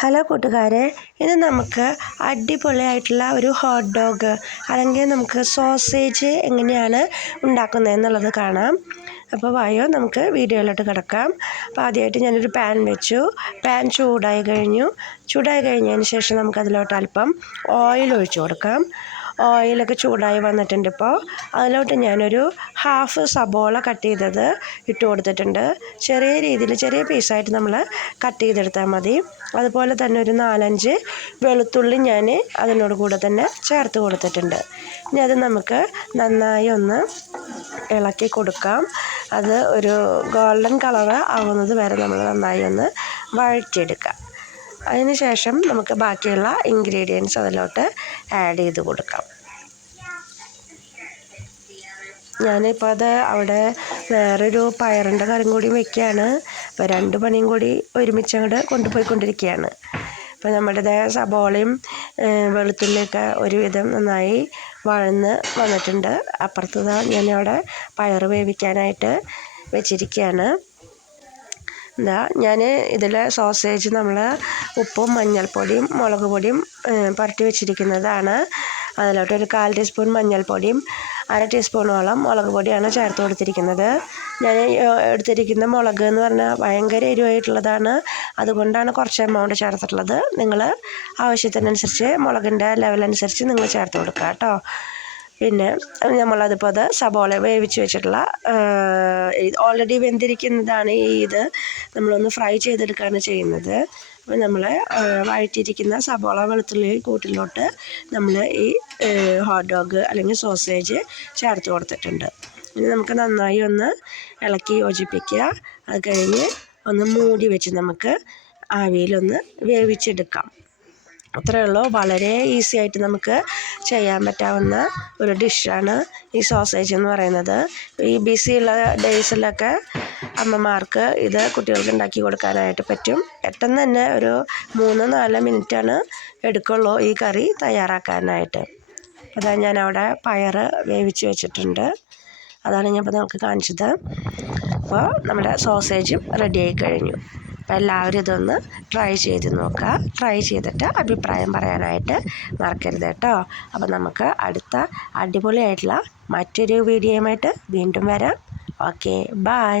Hello കൂട്ടുകാരെ, ഇന്ന് നമുക്ക് അടിപൊളിയായിട്ടുള്ള ഒരു ഹോട്ട് ഡോഗ് അല്ലെങ്കിൽ നമുക്ക് സോസേജ് എങ്ങനെയാണ് ഉണ്ടാക്കുന്നത് എന്നുള്ളത് കാണാം. അപ്പോൾ വായോ നമുക്ക് വീഡിയോയിലോട്ട് കിടക്കാം. അപ്പോൾ ആദ്യമായിട്ട് ഞാനൊരു പാൻ വെച്ചു. പാൻ ചൂടായി കഴിഞ്ഞതിന് ശേഷം നമുക്കതിലോട്ട് അല്പം ഓയിൽ ഒഴിച്ചു കൊടുക്കാം. ഓയിലൊക്കെ ചൂടായി വന്നിട്ടുണ്ട്. ഇപ്പോൾ അതിലോട്ട് ഞാനൊരു ഹാഫ് സബോള കട്ട് ചെയ്തത് ഇട്ട് കൊടുത്തിട്ടുണ്ട്. ചെറിയ രീതിയിൽ ചെറിയ പീസായിട്ട് നമ്മൾ കട്ട് ചെയ്തെടുത്താൽ മതി. അതുപോലെ തന്നെ ഒരു 4-5 വെളുത്തുള്ളി ഞാൻ അതിനോട് കൂടെ തന്നെ ചേർത്ത് കൊടുത്തിട്ടുണ്ട്. ഇനി അത് നമുക്ക് നന്നായി ഒന്ന് ഇളക്കി കൊടുക്കാം. അത് ഒരു ഗോൾഡൻ കളർ ആവുന്നത് വരെ നമ്മൾ നന്നായി ഒന്ന് വഴറ്റിയെടുക്കാം. അതിന് ശേഷം നമുക്ക് ബാക്കിയുള്ള ഇൻഗ്രീഡിയൻസ് അതിലോട്ട് ആഡ് ചെയ്ത് കൊടുക്കാം. ഞാനിപ്പോൾ അത് അവിടെ വേറൊരു പയറിൻ്റെ കറിയും കൂടി വയ്ക്കുകയാണ്. അപ്പോൾ 2 പണിയും കൂടി ഒരുമിച്ച് അങ്ങോട്ട് കൊണ്ടുപോയിക്കൊണ്ടിരിക്കുകയാണ്. അപ്പോൾ നമ്മുടെ സബോളയും വെളുത്തുള്ളിയൊക്കെ ഒരുവിധം നന്നായി വഴന്ന് വന്നിട്ടുണ്ട്. അപ്പുറത്ത് ഞാനവിടെ പയർ വേവിക്കാനായിട്ട് വെച്ചിരിക്കുകയാണ്. ഞാൻ ഇതിൽ സോസേജ് നമ്മൾ ഉപ്പും മഞ്ഞൾപ്പൊടിയും മുളക് പൊടിയും പുരട്ടി വെച്ചിരിക്കുന്നതാണ്. അതിലോട്ട് ഒരു 1/4 ടീസ്പൂൺ മഞ്ഞൾപ്പൊടിയും 1/2 ടീസ്പൂണോളം മുളക് പൊടിയാണ് ചേർത്ത് കൊടുത്തിരിക്കുന്നത്. ഞാൻ എടുത്തിരിക്കുന്ന മുളക് എന്ന് പറഞ്ഞാൽ ഭയങ്കര എരിവായിട്ടുള്ളതാണ്. അതുകൊണ്ടാണ് കുറച്ച് എമൗണ്ട് ചേർത്തിട്ടുള്ളത്. നിങ്ങൾ ആവശ്യത്തിനനുസരിച്ച് മുളകിൻ്റെ ലെവലനുസരിച്ച് നിങ്ങൾ ചേർത്ത് കൊടുക്കുക കേട്ടോ. പിന്നെ നമ്മളതിപ്പോൾ അത് സബോള വേവിച്ച് വെച്ചിട്ടുള്ള ഓൾറെഡി വെന്തിരിക്കുന്നതാണ്. ഇത് നമ്മളൊന്ന് ഫ്രൈ ചെയ്തെടുക്കുകയാണ് ചെയ്യുന്നത്. അപ്പോൾ നമ്മൾ വഴറ്റിയിരിക്കുന്ന സബോള വെളുത്തുള്ളി കൂട്ടിലോട്ട് നമ്മൾ ഈ ഹോട്ട് ഡോഗ് അല്ലെങ്കിൽ സോസേജ് ചേർത്ത് കൊടുത്തിട്ടുണ്ട്. ഇനി നമുക്ക് നന്നായി ഒന്ന് ഇളക്കി യോജിപ്പിക്കുക. അത് കഴിഞ്ഞ് ഒന്ന് മൂടി വെച്ച് നമുക്ക് ആവിയിലൊന്ന് വേവിച്ചെടുക്കാം. അത്രയേ ഉള്ളൂ. വളരെ ഈസി ആയിട്ട് നമുക്ക് ചെയ്യാൻ പറ്റാവുന്ന ഒരു ഡിഷാണ് ഈ സോസേജ് എന്ന് പറയുന്നത്. ഈ ബിസിയുള്ള ഡേയ്സിലൊക്കെ അമ്മമാർക്ക് ഇത് കുട്ടികൾക്ക് ഉണ്ടാക്കി കൊടുക്കാനായിട്ട് പറ്റും. പെട്ടെന്ന് തന്നെ ഒരു 3-4 മിനിറ്റാണ് എടുക്കുള്ളൂ ഈ കറി തയ്യാറാക്കാനായിട്ട്. അതാ ഞാൻ അവിടെ പയർ വേവിച്ച് വെച്ചിട്ടുണ്ട്. അതാണ് ഞാൻ ഇപ്പോൾ നമുക്ക് കാണിച്ചത്. അപ്പോൾ നമ്മുടെ സോസേജും റെഡിയായി കഴിഞ്ഞു. അപ്പോൾ എല്ലാവരും ഇതൊന്ന് ട്രൈ ചെയ്ത് നോക്കുക. ട്രൈ ചെയ്തിട്ട് അഭിപ്രായം പറയാനായിട്ട് മറക്കരുത് കേട്ടോ. അപ്പോൾ നമുക്ക് അടുത്ത അടിപൊളിയായിട്ടുള്ള മറ്റൊരു വീഡിയോയുമായിട്ട് വീണ്ടും വരാം. Okay, by.